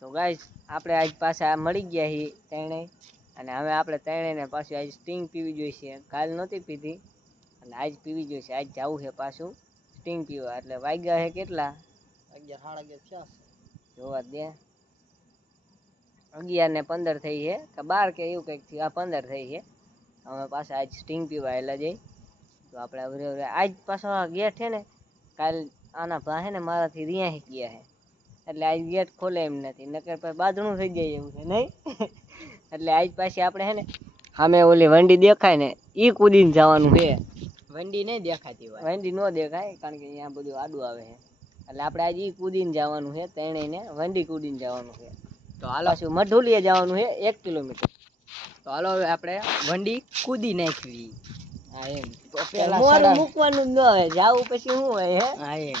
તો ગાઈસ આપણે આજ પાછા મળી ગયા છીએ ત્રણે, અને હવે આપણે ત્રણેયને પાછું આજ સ્ટિંગ પીવી જોઈશે. કાલ નહોતી પીધી અને આજ પીવી જોઈશે. આજ જવું છે પાછું સ્ટિંગ પીવા. એટલે વાગ્યા છે કેટલા? 11 11 થયા છે. જોવા દે 11 ને 15 થઈ છે કે 12 કે એવું કંઈક થયું. આ 15 થઈ છે. અમે પાછા આજ સ્ટિંગ પીવા આવેલા જઈ. તો આપણે હવે આજ પાછો ગેટ છે ને, કાલ આના ભા છે ને મારાથી રિયા ગયા છે, એટલે આજ ગેટ ખોલે એમ નથી, નકર પછી બાંધણું થઈ જાય એવું છે નહીં. એટલે આજ પાછી આપણે છે ને સામે ઓલી વંડી દેખાય ને ઈ કૂદીને જવાનું છે. વંડી નહીં દેખાતી હોય, વંડી ન દેખાય કારણ કે અહીંયા બધું આડું આવે છે. એટલે આપણે આજે ઈ કૂદીને જવાનું છે, ત્રણેયને વંડી કૂદીને જવાનું છે. તો હાલો પાછું મઢુલીએ જવાનું છે 1 કિલોમીટર. તો હાલો હવે આપણે વંડી કૂદી નાખવી. હા એમ તો પેલા મોડું મૂકવાનું જ ન હોય, જાવું પછી શું હોય હે. હા એમ.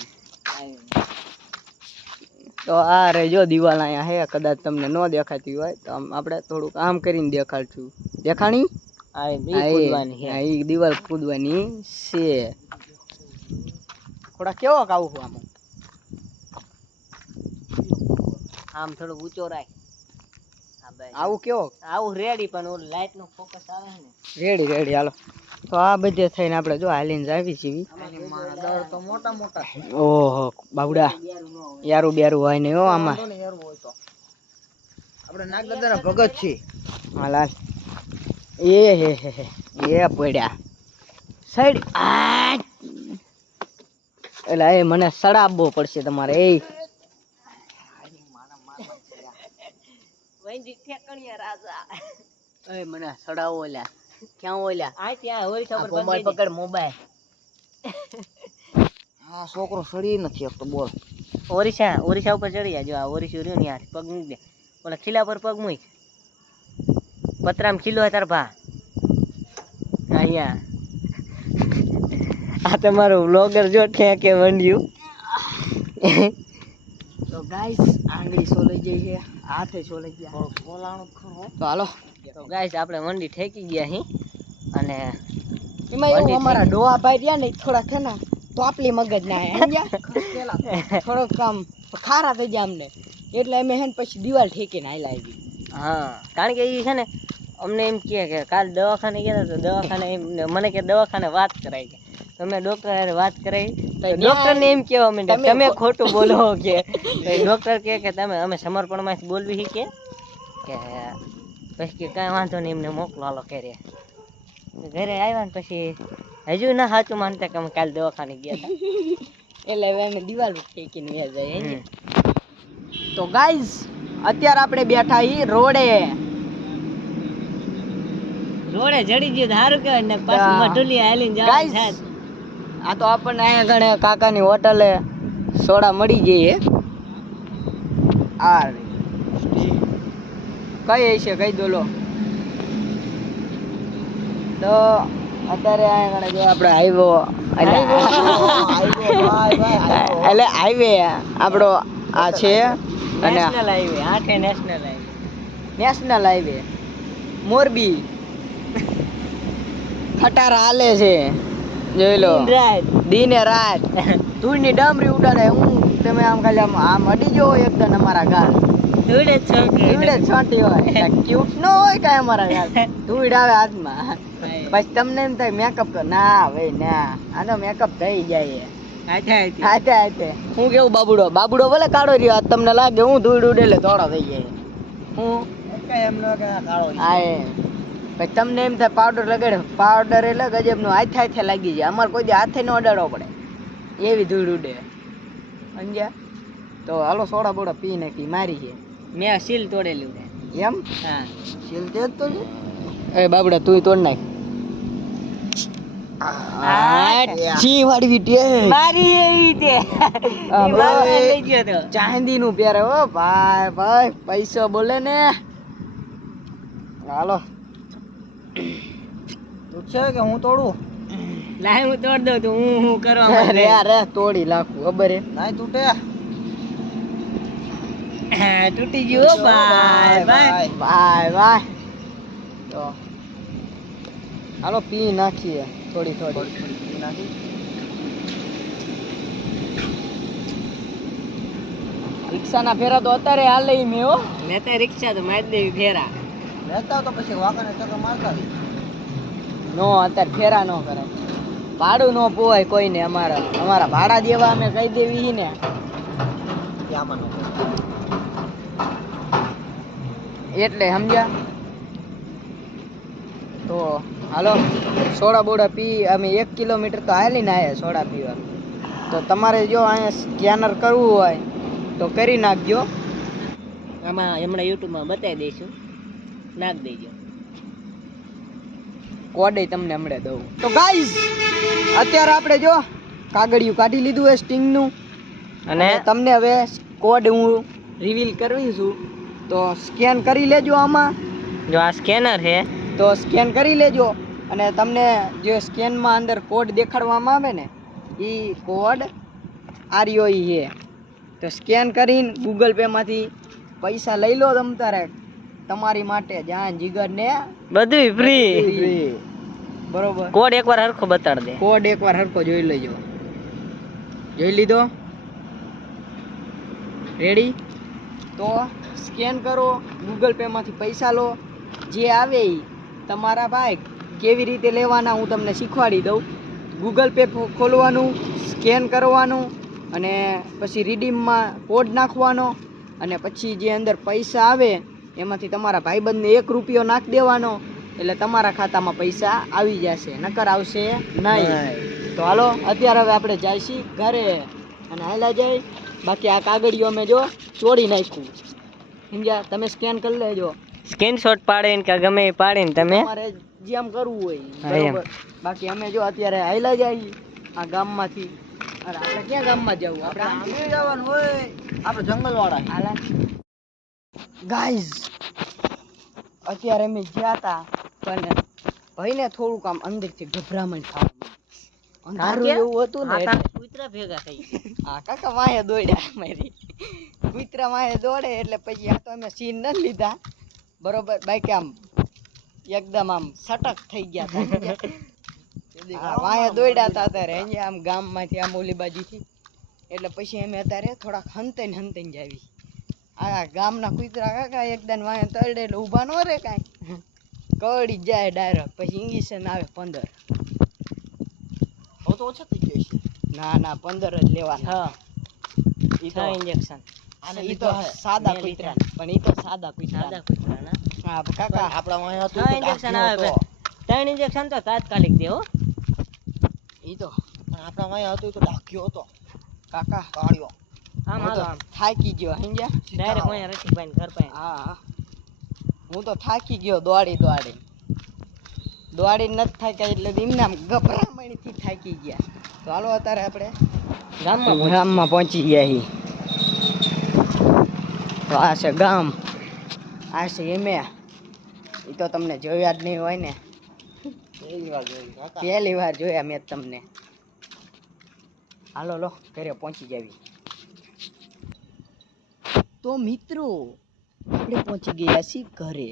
તો આ રે જો દિવાલ અહીંયા હે, કદાચ તમને ન દેખાતી હોય તો આપણે થોડુંક આમ કરીને દેખાડશું. દેખાણી? હા એમ ઈ કૂદવાની છે. હા ઈ દિવાલ કૂદવાની છે. થોડા કેવો આવું છું આમ થોડું ઊંચો રાખ. આવું કેવો આવું રેડી, પણ ઓલું લાઈટ નું ફોકસ આવે છે ને. રેડી રેડી હાલો. તો આ બધે થઈને આપણે જો હાલીને જાવી છીએ. તો મોટા મોટા ઓહો બાબુડા યારું બેરું હોય ને હો આમાં. આપણે નાગદાદા ભગત છે. હાલ હાલ. એ હે હે હે એ પડ્યા સાઈડ. એટલે એ મને સડાવવો પડશે તમારે. એ મને સડાવો. ઓલ્યા ક્યાં ઓલ્યા? આ ત્યાં હોય ખબર મોબાઈલ પકડ મોબાઈલ. હા છોકરો સડી નથી આપતો. બોલ. ઓરિશા ઉપર ચડી જાય. જો આ ઓરિશા રહ્યું ને, પગ મૂકી દે. ઓલા ખીલા પર પગ મૂક. પતરામ ખીલો હે તાર ભા. અહીંયા આ તમારો વ્લોગર જો ઠેકે વંડ્યું. તો ગાઈસ આંગળી સોલાઈ ગઈ છે, હાથે સોલાઈ ગયા. બોલાણું ખરો. તો હાલો. તો ગાઈસ આપણે વંડી ઠેકી ગયા હી. અને એમાં એવું અમારા ડોહા ભાઈ રહ્યા ને થોડા ખના તોપલી મગજ ના થોડોક કામ ખારા થઈ ગયા અમને, એટલે અમે હે ને પછી દિવાલ ઠેકીને હાલ્યા આવી. હા કારણ કે એ છે ને અમને એમ કહે કે કાલ દવાખાને ગયા તો દવાખાને એમ મને કે દવાખાને વાત કરાઈ કે તમે ડૉક્ટર હારે વાત કરાવી. તો ડૉક્ટરને એમ કહેવા માંડ્યા તમે ખોટું બોલો કે. ડૉક્ટર કહે કે તમે અમે સમર્પણમાંથી બોલવી શીખીએ કે પછી કે કાંઈ વાંધો નહીં એમને મોકલો હાલો ઘરે. ઘરે આવ્યા ને પછી હજુ ના સાચું માનતા કે અમે કાલ દવાખાને ગયા હતા. એટલે હવે અમે દિવાલ ઠેકીને વ્યા જાય. તો ગાઈઝ અત્યારે આપણે બેઠા હી રોડે જડી ગયું સારું કહેવાય ને. પાછું મઢુલી હાલીને જવાનું થાય. આ તો આપણને અહીંયા ગણે કાકાની હોટલે સોડા મળી ગઈ હે. આ કઈ છે કઈ દોલો. તો અત્યારે અહીંયા ગણે જો આપણે એટલે હાઈવે આપણો આ છે. અને national highway national highway Morbi ખટારા હાલે છે. જોઈ લો દીને રાત ધૂળની ડામરી ઉડાડે. હું તમે આમ ખાલી આમ અડી ગયો હોય એકદમ અમારા ગાલ ધૂળે છોટી હોય ક્યુટ ન હોય કાંઈ અમારા ગાલ ધૂળ આવે હાથમાં. પછી તમને એમ થાય મેકઅપ કર. ના ભાઈ ના, આનો મેકઅપ થઈ જાય. હાથે હું કેવું બાબુડો ભલે કાળો રહ્યો તમને લાગે હું ધૂળ ઉડે એટલે ધોળો થઈ જાય. હું એમ ન કાળો. હા પછી તમને એમ થાય પાવડર લગાડે. પાવડર એટલે ગજબનું હાથે લાગી જાય. અમારે કોઈ દી હાથે ન અડાડવો પડે એવી ધૂળ ઉડે સમજ્યા. તો હાલો સોડા બોડા પી નાખી મારી છે. મેં સીલ તોડેલું એમ? હા સીલ તે જ તો. એ બાબડા તું તોડ નાખ. જી વાડી ટે મારી એવી તે લઈ ગયો તો ચાંદી નું પહેરે. હો ભાઈ ભાઈ પૈસો બોલે ને. હાલો તું છે કે હું તોડું? લાય હું તોડ દઉં તું હું કરવા રે તોડી નાખું ખબર હે. નાય તૂટે. તૂટી ગયો ભાઈ ભાઈ ભાઈ ભાઈ. તો હાલો પી નાખીએ થોડી પી નાખી. રિક્ષાના ફેરા તો અત્યારે હાલે મેં હો લેતા રિક્ષા તો મારી દેવી ફેરા લેતા તો પછી વાકાને ચક્કર મારતા નો અત્યારે ફેરા નો કરે ભાડું નો પોવાય કોઈને અમારા ભાડા દેવા અમે કહી દેવી ને એટલે સમજ્યા તો હાલો સોડા બોડા પી અમે 1 કિલોમીટર તો હાલીને આવ્યા સોડા પીવા તો તમારે જો અહીંયા સ્કેનર કરવું હોય તો કરી નાખજો આમાં હમણાં યુટ્યુબમાં બતાવી દઈશું નાખ દેજો કોડે તમને હમણાં દઉં તો ગાઈઝ અત્યારે આપણે જો કાગળિયું કાઢી લીધું છે સ્ટિંગનું અને તમને હવે કોડ હું રિવીલ કરવી છું તો સ્કેન કરી લેજો આમાં જો આ સ્કેનર છે તો સ્કેન કરી લેજો અને તમને જે સ્કેનમાં અંદર કોડ દેખાડવામાં આવે ને એ કોડ આર્યો છે તો સ્કેન કરીને ગૂગલ પે માંથી પૈસા લઈ લો તમ તારે તમારી માટે જાન જીગર ને બધું ફ્રી બરોબર કોડ એકવાર હરખો બતાડ દે કોડ એકવાર હરખો જોઈ લેજો જોઈ લીધો રેડી તો સ્કેન કરો ગૂગલ પે માંથી પૈસા લો જે આવે એ તમારા ભાઈ કેવી રીતે લેવાના હું તમને શીખવાડી દઉં ગૂગલ પે ખોલવાનું સ્કેન કરવાનું અને પછી રીડીમમાં કોડ નાખવાનો અને પછી જે અંદર પૈસા આવે એમાંથી તમારા ભાઈબંધને 1 રૂપિયો નાખી દેવાનો એટલે તમારા ખાતામાં પૈસા આવી જશે નકર આવશે નહીં તો હાલો અત્યારે હવે આપણે જઈશી ઘરે અને હાલા જાય બાકી આ કાગળિયો અમે જો ચોડી નાખ્યું સમજ્યા તમે સ્કેન કરી લેજો સ્ક્રીનશોટ પાડીને કે ગમે એ પાડીને તમે તમારે જેમ કરવું હોય બરોબર બાકી અમે જો અત્યારે હાલા જાય આ ગામમાંથી અરે આપણે ક્યાં ગામમાં જવું આપણે જવાનું હોય આપણે જંગલવાળા હાલા ગાઈઝ અત્યારે અમે ગયા હતા પણ ભાઈને થોડુંક આમ અંદરથી ગભરામણ થવા અંધારું એવું હતું ને કૂતરા ભેગા થઈ હા કાકા વાહે દોડ્યા મારી કૂતરા વાહે દોડે એટલે પછી આ તો અમે સીન ન લીધા બરોબર બાઈક આમ એકદમ આમ સટક થઈ ગયા હતા વાહે દોડ્યા હતા અત્યારે અહીંયા આમ ગામમાંથી આમ ઓલી બાજુથી એટલે પછી અમે અત્યારે થોડાક હંતાઈને જાવી આ ગામના કૂતરા કાકા એકદમ વાહે તળડે એટલે ઊભા ન રહે કાંઈ કવડી જાય ડાયરેક્ટ પછી ઇંગિશન આવે 15 તો ઓછા થઈ જાય છે ના 15 જ લેવાના હા ઈ તો ઇન્જેક્શન અને ઈ તો સાદા કૂતરા પણ ઈ તો સાદા કૂતરા ના હા કાકા આપણા વાહે હતું હા ઇન્જેક્શન આવે 3 ઇન્જેક્શન તો તાત્કાલિક દે હો ઈ તો પણ આપણા વાહે હતું તો ડાક્યો હતો કાકા કાળ્યો આમ હાલો આમ થાકી ગયો સમજ્યા ડાયરેક્ટ ઓયા રસિકભાઈ ઘર પાસે હા હું તો થાકી ગયો દોડી નથી થાક્યા એટલે એમને આમ ગભરામણથી થાકી ગયા તો હાલો અત્યારે આપણે ગામમાં પહોંચી ગયા છીએ તો આ છે ગામ આ છે એમે એ તો તમને જોયા જ નહીં હોય ને પહેલી વાર જોયા મેં તમને હાલો લો ઘરે પહોંચી જાવી તો મિત્રો આપણે પહોંચી ગયા છીએ ઘરે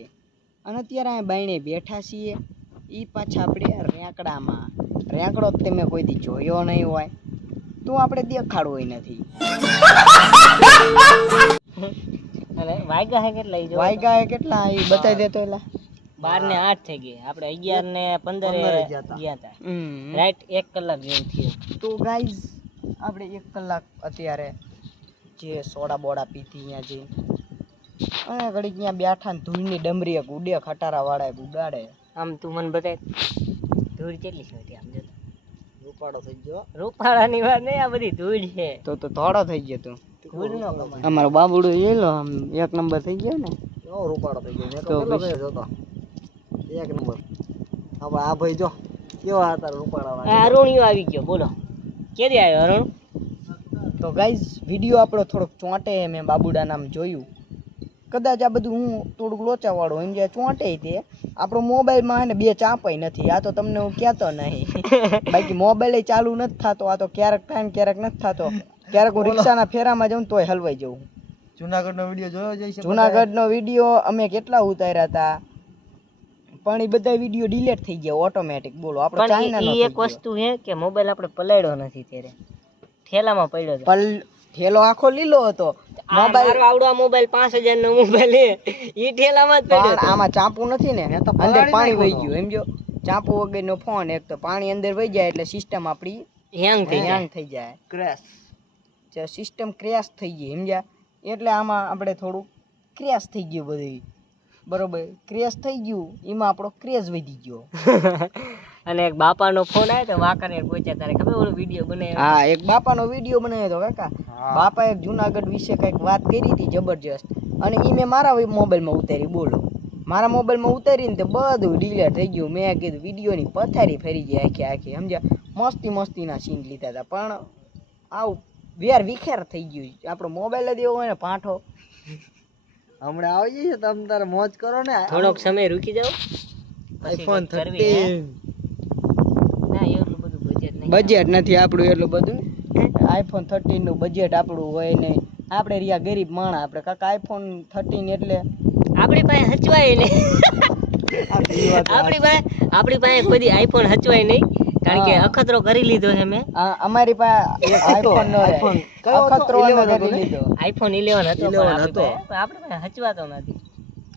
અને અત્યારે અહીં બાયણે બેઠા છીએ એ પાછા આપણે રેંકડો તમે કોઈ દી જોયો નહીં હોય તો આપણે દેખાડવો નથી અરે વાગ્યા હે કેટલા ઈ જો વાગ્યા કેટલા એ બતાવી દેતો એલા 12 ને 8 થઈ ગઈ આપણે 11 ને 15 ગયા હતા રાઈટ 1 કલાક જેવું થયું તો ગાઈઝ આપણે 1 કલાક અત્યારે જે સોડા બોડા પીધી અહીંયા જે અને ઘડી ત્યાં બેઠા ને ધૂળની ડમરી એક ઉડે ખટારા વાળા એક ઉડાડે આમ તું મને બતાય ધૂળ કેટલી છે આમ જો રૂપાળો થઈ ગયો રૂપાળાની વાત નહીં આ બધી ધૂળ છે તો થોડો થઈ ગયો તું ધૂળનો કમાલ અમારો બાબુડો એ લો આમ 1 નંબર થઈ ગયો ને કેવો રૂપાળો થઈ ગયો તો કેટલો થયો જોતો 1 નંબર હવે આ ભાઈ જો કેવા હતા રૂપાળા અરુણિયો આવી ગયો બોલો કેદી આવ્યો અરુણ તો ગાઈઝ વિડીયો આપણો થોડોક ચોંટે મેં બાબુડા નામ જોયું કદાચ આ બધું હું થોડુંક લોચાવાળું એમ જે ચોંટે તે આપણો મોબાઈલમાં હે ને 2 ચાંપાઈ નથી આ તો તમને હું કહેતો નહીં બાકી મોબાઈલ ચાલુ નથી થતો આ તો ક્યારેક થાય ને ક્યારેક નથી થતો ક્યારેક હું રિક્ષાના ફેરામાં જાઉં તોય હલવાઈ જવું જુનાગઢનો વિડીયો જોયો જઈશ જુનાગઢનો વિડીયો અમે કેટલા ઉતાર્યા હતા પણ એ બધા વિડીયો ડિલીટ થઈ ગયા ઓટોમેટિક બોલો આપણે ચાઇનાનો ઈ એક વસ્તુ હે કે મોબાઈલ આપણે પલાળ્યો નથી ત્યારે થેલામાં પડ્યો હતો ઠેલો આખો લીલો હતો. મોબાઈલ આવડો મોબાઈલ 5000 નો મોબાઈલ હે ઈ ઠેલામાં જ પડ્યો પણ હતો. આમાં ચાંપુ નથી ને, તો અંદર પલાળી પાણી વહી નાખ્યો ગયું એમ જો. ચાંપુ વગરનો ફોન, એક તો પાણી અંદર વહી જાય એટલે સિસ્ટમ આપણી હેંગ થઈ જાય. હેંગ થઈ જાય, ક્રેશ. સિસ્ટમ ક્રેશ થઈ ગઈ સમજ્યા. એટલે આમાં આપણે થોડું ક્રેશ થઈ ગયું બધું, બરોબર. ક્રેશ થઈ ગયું એમાં આપણો ક્રેઝ વધી ગયો. અને એક બાપાનો ફોન આવ્યો તો વાંકાનેર પહોંચ્યા તારે ખબર ઓલો વિડિયો બનાવ્યો. હા, એક બાપાનો વિડીયો બનાવ્યો હતો કાકા. બાપા એક જુનાગઢ વિશે કંઈક વાત કરી હતી જબરજસ્ત, અને એ મેં મારા મોબાઈલમાં ઉતારી. બોલો, મારા મોબાઈલમાં ઉતારીને તો બધું ડિલીટ થઈ ગયું. મેં કીધું વિડીયોની પથારી ફરી ગઈ આખી આખી સમજ્યા. મસ્તીના સીન લીધા હતા, પણ આવું વેર વિખેર થઈ ગયું. આપણો મોબાઈલ જ એવો હોય ને પાઠો. હમણાં આવી જશે, તમે તારે મોજ કરો ને. થોડોક સમય રૂકી જાઓ. આઈફોન પછી કરવી, 13 ના એટલું બધું બજેટ નહીં. બજેટ નથી આપણું એટલું બધું. આઈફોન 13 નું બજેટ આપણું હોય ને. આપણે રહ્યા ગરીબ માણસ. આપણે કાકા આઈફોન 13 એટલે આપણી પાસે હચવાય નહીં. આપણી પાસે કોઈ દી આઈફોન હચવાય નહીં, કારણ કે અખતરો કરી લીધો છે મેં. અમારી પાસે આઈફોન નો અખતરો કરી લીધો. આઈફોન 11 હતો, પણ આપણી પાસે હચવાતો નથી.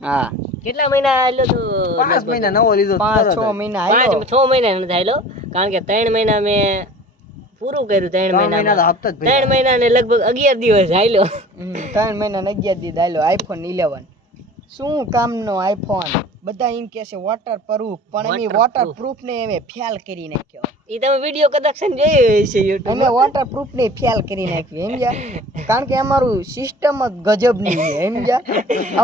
હા, કેટલા મહિના આયલો તો? 5 મહિના નવો લીધો. 5-6 મહિના આયલો. 6 મહિના નથી આયલો, કારણ કે 3 મહિના મેં પૂરું કર્યું. 3 મહિના હપ્તા જ 3 મહિના ને લગભગ 11 દિવસ આયલો. 3 મહિના ને 11 દિવસ આયલો આઈફોન 11. શું કામનો આઈફોન? બધા એમ કે છે વોટર પ્રૂફ, પણ એમ વોટર પ્રૂફ ને એમે ફેલ કરી નાખ્યો. ઈ તમે વિડિયો કદાચ જોયો હશે YouTube અમે વોટર પ્રૂફ ને ફેલ કરી નાખ્યું સમજ્યા. કારણ કે અમારું સિસ્ટમ જ ગજબની છે સમજ્યા.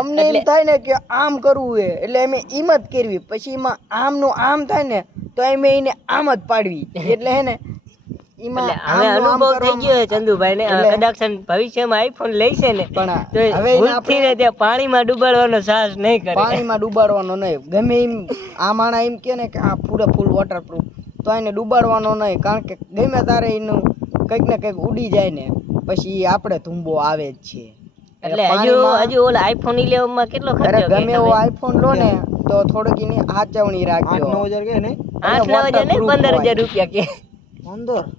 અમને એમ થાય ને કે આમ કરવું છે, એટલે અમે એમ જ કરવી. પછી એમાં આમનું આમ થાય ને તો અમે એને આમ જ પાડવી. એટલે હે ને હવે અનુભવ થઈ ગયો છે ચંદુભાઈ ને. કદાચ ભવિષ્યમાં આઈફોન લઈશે ને, પણ હવે ભૂલથી ને ત્યાં પાણીમાં ડૂબાડવાનો સાહસ નહીં કરે. પાણીમાં ડૂબાડવાનો નહીં. ગમે એમ આ માણા એમ કે ને કે આ પૂરે ફૂલ વોટરપ્રૂફ, તો એને ડૂબાડવાનો નહીં. કારણ કે ગમે તારે એનું કંઈક ને કંઈક ઉડી જાય ને પછી આપણે ધુંબો આવે જ છે. એટલે હજુ ઓલા આઈફોન 11 માં કેટલો ખર્ચો? ગમે એવો આઈફોન લો ને તો થોડીક એની સાચવણી રાખજો. 8-9 હજાર કે નહીં, 8-9 હજાર નહીં, 15,000 રૂપિયા કે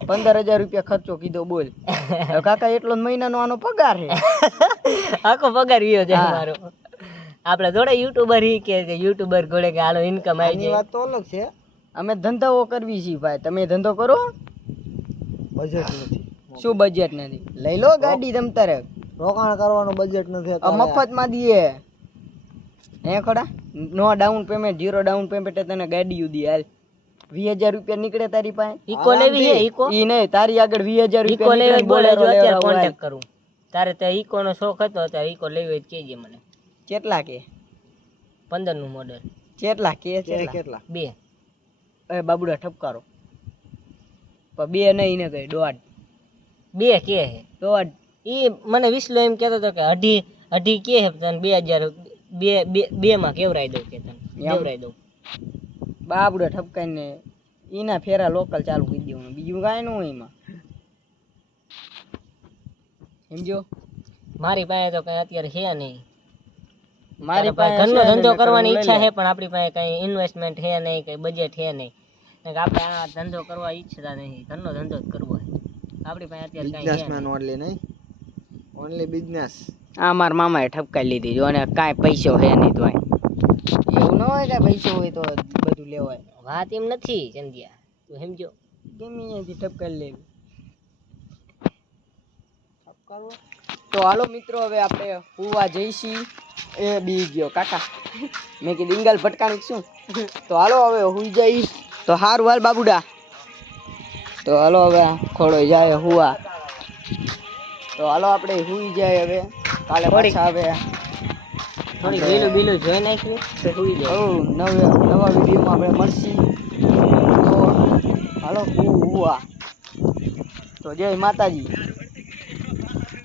15,000 રૂપિયા ખર્ચો કીધો. બોલ કાકા, એટલો મહિનાનો આનો પગાર છે. આખો પગાર વિયો જાય મારો. આપણે થોડા યુટ્યુબર કે યુટ્યુબર ઘોડે કે હાલો ઇન્કમ આવી જાય. વાત તો અલગ છે. અમે ધંધાઓ કરવી છીએ ભાઈ. તમે ધંધો કરો. બજેટ નથી. શું બજેટ નથી? લઈ લો ગાડી. તમ તારે રોકાણ કરવાનું બજેટ નથી. મફતમાં દઈએ હે ખોડા. નો ડાઉન પેમેન્ટ, 0 ડાઉન પેમેન્ટ તને ગાડી ઉદી હાલ. 20,000 રૂપિયા નીકળે તારી પાસે. ઈકો લેવી છે? ઈકો ઈ નહીં, તારી આગળ 20,000 ઈકો રૂપિયા લેવી બોલે બોલેરો અત્યારે કોન્ટેક્ટ કરું. તારે તો ઈકો નો શોખ હતો, અત્યારે ઈકો લેવી હોય કેજે મને. કેટલા કે? 15 નું મોડેલ. કેટલા કે? કેટલા? 2. એ બાબુડા ઠપકારો. પણ 2 નહીં ને કઈ 1.5. 2 કે હે 1.5. ઈ મને વિસલો એમ કહેતો હતો કે અઢી કે હે, તને 2000 2 માં કેવરાઈ દઉં કે તને કેવરાઈ દઉં. બાબુડા ઠપકાઈને એના ફેરા લોકલ ચાલુ કરી દેવાનું, બીજું કાંઈ ન હોય એમાં. સમજો. મારી પાસે તો કઈ અત્યારે છે નહીં. મારી પાસે ઘરનો ધંધો કરવાની ઈચ્છા છે, પણ આપણી પાસે કઈ ઇન્વેસ્ટમેન્ટ છે નહીં, કઈ બજેટ છે નહીં. આપણે આ ધંધો કરવા ઈચ્છતા નહીં. ઘરનો ધંધો જ કરવો હોય. આપણી પાસે અત્યારે કઈ છે બિઝનેસમેન ઓનલી નહીં, ઓનલી બિઝનેસ. આ મારા મામાએ ઠપકાઈ લીધી. જો ને કાંઈ પૈસો હે નહીં તો એવું ન હોય કે પૈસો હોય તો બધું લેવાય. વાત એમ નથી ચંદિયા, તું સમજો. ગમે અહીંયાથી ઠપકાઈ લેવી. તો હાલો મિત્રો, હવે આપણે હુવા જઈશી. એ બી ગયો કાકા. મેં કીધું ઇંગલ ભટકાણી શું. તો હાલો હવે હુઈ જઈશ. તો હારું હાલ બાબુડા. તો હાલો હવે ખોડો જાય હુવા. તો હાલો આપણે હુઈ જાય હવે. કાલે પાછા હવે થોડી બીલું બીલું જોઈ નાખ્યું તો સુઈ જાય. નવા વિડીયોમાં આપણે મળશી. તો હાલો હુવા. તો જય માતાજી.